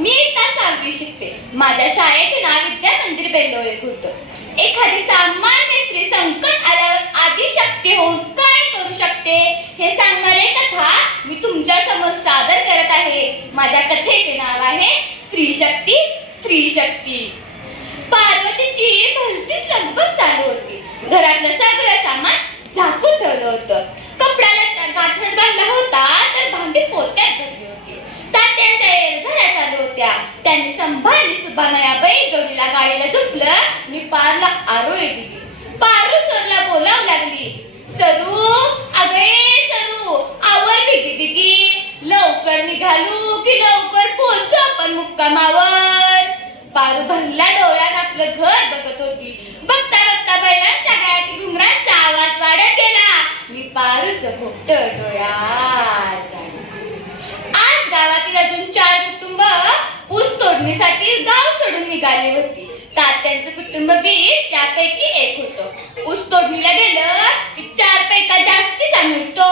मी इयत्ता 6वी शिकते. माझ्या शाळेचे नाव विद्या मंदिर बेल्लोळे होतं. एखादी सामान्य स्त्री संकट आल्यावर आदिशक्ती होऊन काय करू शकते हे सांगणारी कथा मी तुमच्या समोर सादर करत आहे. माझ्या कथेचे नाव आहे स्त्री शक्ती. स्त्री शक्ती. पार्वतीची भलतीच लगबग चालू होती. घरातलं सगळं सामान झाकून ठेवलं होतं. कपड्याला गाठण बांधला होता तर भांडी पोत्यात भरली होती. तात्यांच्या घरा चालू होत्या. त्यांनी संभाळली सुभानया बाई जोडीला गाडीला झोपलं आणि पारला आरोळी दिली. पारू सरला बोलावू लागली. सरू, अगे सरू, आवर बिगी बिगी. लवकर निघालू की लवकर पोहोचू आपण मुक्कामावर. पारू भरल्या डोळ्यात आपलं घर बघत होती. बघता बघता बैलांच्या गायकी घुंगरांचा आवाज वाढत गेला. मी पारूचं घोटं डोळ्यात. आज गावातील अजून 4 कुटुंब ऊस तोडणीसाठी गाव सोडून निघाली होती. तात्यांचं कुटुंब बी त्यापैकी एक होतं. ऊस तोडणीला गेलं की 4 पैका जास्तीचा मिळतो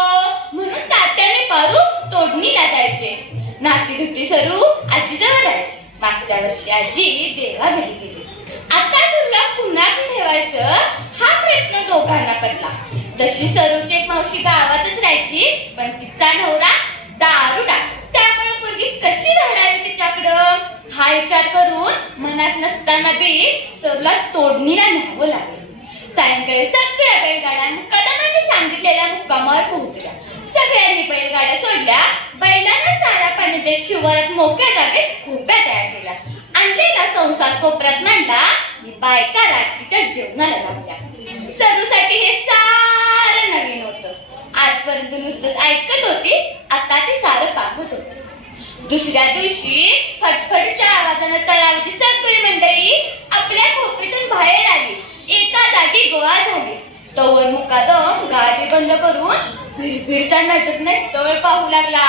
म्हणून तात्याने पारू तोडणीला जायचे. नाती धुती सरू आजीजवळ राहायची. मागच्या वर्षी आजी देवा घरी गेली. आता सरूला पुन्हा ठेवायचं हा प्रश्न दोघांना पडला. तशी सरूची एक मावशी गावातच राहायची पण तिचा नवरा दारुडा. त्यामुळे पोरगी कशी राहावी तिच्याकडं हा विचार करून मनात नसताना बी सरूला तोडणीला न्यावं लागलं. सायंकाळी सगळ्या बैलगाड्या कदमाने सांगितलेल्या मुक्कामावर पोहोचल्या. सगळ्यांनी बैलगाड्या सोडल्या. बैलांना चारा पाणी देत शिवारात मोकळ्या जागेत खोप्या तयार केला. आणलेला संसार कोपऱ्यात मांडला आणि बायका रात्रीच्या जेवणाला लागल्या. सरूसाठी हे सारं नवीन होतं. आजपर्यंत नुसतंच ऐकत होती, आता ते सारं पाहत होती. दुसऱ्या दिवशी फटफटीच्या आवाजानं तळावरची सगळी मंडळी आपल्या खोपीतून बाहेर आली. एका जागी गोळा झाली. तोवर मुकादम गाडी बंद करून फिरफिरता नजर नाही तळ पाहू लागला.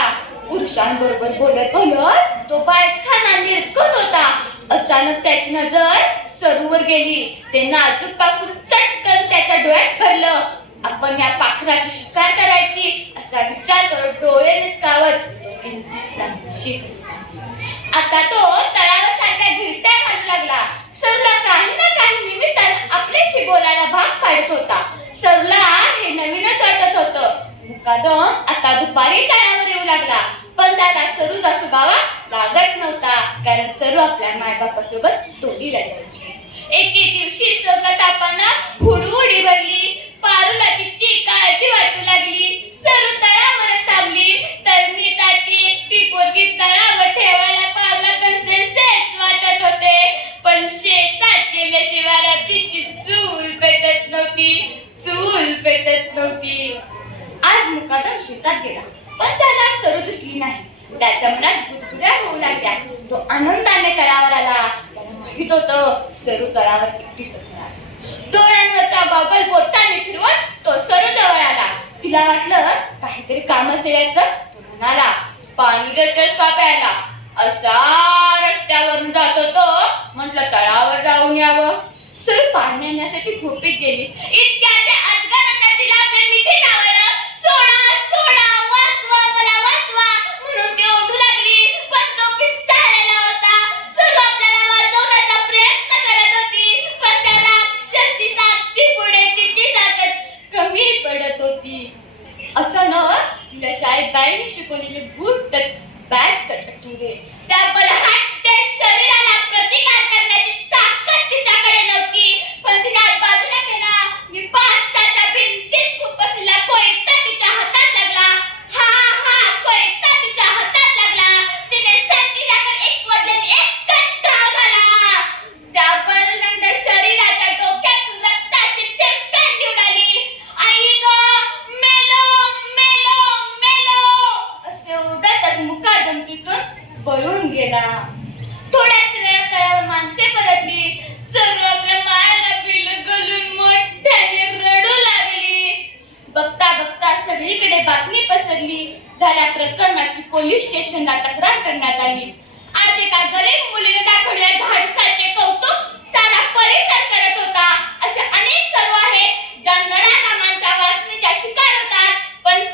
पुरुषांबरोबर बोलत बोलत तो बायखाना निरखत होता. अचानक त्याची नजर सरूवर गेली. ते नाजूक पाखरू चटकन त्याच्या डोळ्यात भरलं. आपण या पाखराची शिकार करायची असा विचार करत डोळे निचकावत आता तो तळावासारख्या गिरट्या घालू लागला. सरूला काही ना काही निमित्तानं आपल्याशी बोलायला भाग पाडत होता. सरूला हे नवीनच वाटत होतं. मुकादम आता दुपारी तळावर येऊ लागला पण त्याला सरूचा सुगावा लागत नव्हता कारण सरू आपल्या मायबापासोबत तोडीला जायची. एके दिवशी सरूला तापानं हुडहुडी भरली. पारूला तिची काळजी वाटू लागली. सरू तळावरच थांबली. तळणी ताटी एकटी पोरगी तळावर ठेवायला पारला कसेच वाटत होते पण शेतात गेल्याशिवाय तिची चूल पेटत नव्हती. चूल पेटत नव्हती. आज मुकादम शेतात गेला पण त्याला सरू दिसली नाही. त्याच्या मनात गुदगुद्या होऊ लागल्या. तो आनंदाने तळावर आला. त्याला माहित होतं सरू तळावर एकटीच असणार. डोळ्यांवरचा गॉगल बोटाने फिरवत तो सरू जवळ आला. तिला वाटलं काहीतरी काम असेल याचं. तो म्हणाला, पाणी देतेस का प्यायला? असा रस्त्यावरून जात होतो म्हटलं तळावर जाऊन यावं. सरू पाणी आणण्यासाठी खोपीत गेली. इतक्या अजगरांना तिला आपले मिठी लावलं. सोडा सोडा वाचवा मला वाचवा म्हणून ती ओरडू लागली पण तो किस्सा आलेला होता. सरू आपल्याला वाचवण्याचा प्रयत्न करत होती पण त्याला अक्षरशः ताकदी पुढे तिची ताकद कमी पडत होती. अचानक तिला शाळेत बाईंनी शिकवलेले बूट टच बॅग टच आठवले. त्या बलहट्ट शरीराला प्रतिकार करण्याची ताकद तिच्याकडे नव्हती पण तिने आज बाजूला केला. मी 5 ताच्या भिंतीत खुपसलेला कोयता तिच्या हातात लागला. हा हा कोयता तिच्या हातात लागला. तिने संगीताकडे एक वजन एकच घाव झाला. त्या बलवंत शरीराच्या डोक्यातून रक्ताची चिरकांडी उडाली. आई ग मेलो मेलो मेलो असे ओरडतच मुकादम तिथून पळून गेला. थोड्याच वेळात तळावर माणसे परतली. सरू आपल्या मायाला बिलगलून मोठ्याने रडू लागली. बघता बघता सगळीकडे बातमी पसरली. झाल्या प्रकरणाची पोलीस स्टेशनला तक्रार करण्यात आली. आज एका गरीब मुलीने दाखवलेल्या धाडसाचे कौतुक सारा परिसर करत होता. अशा अनेक सर्व आहेत ज्या नराधमांच्या वासनेच्या शिकार होतात पण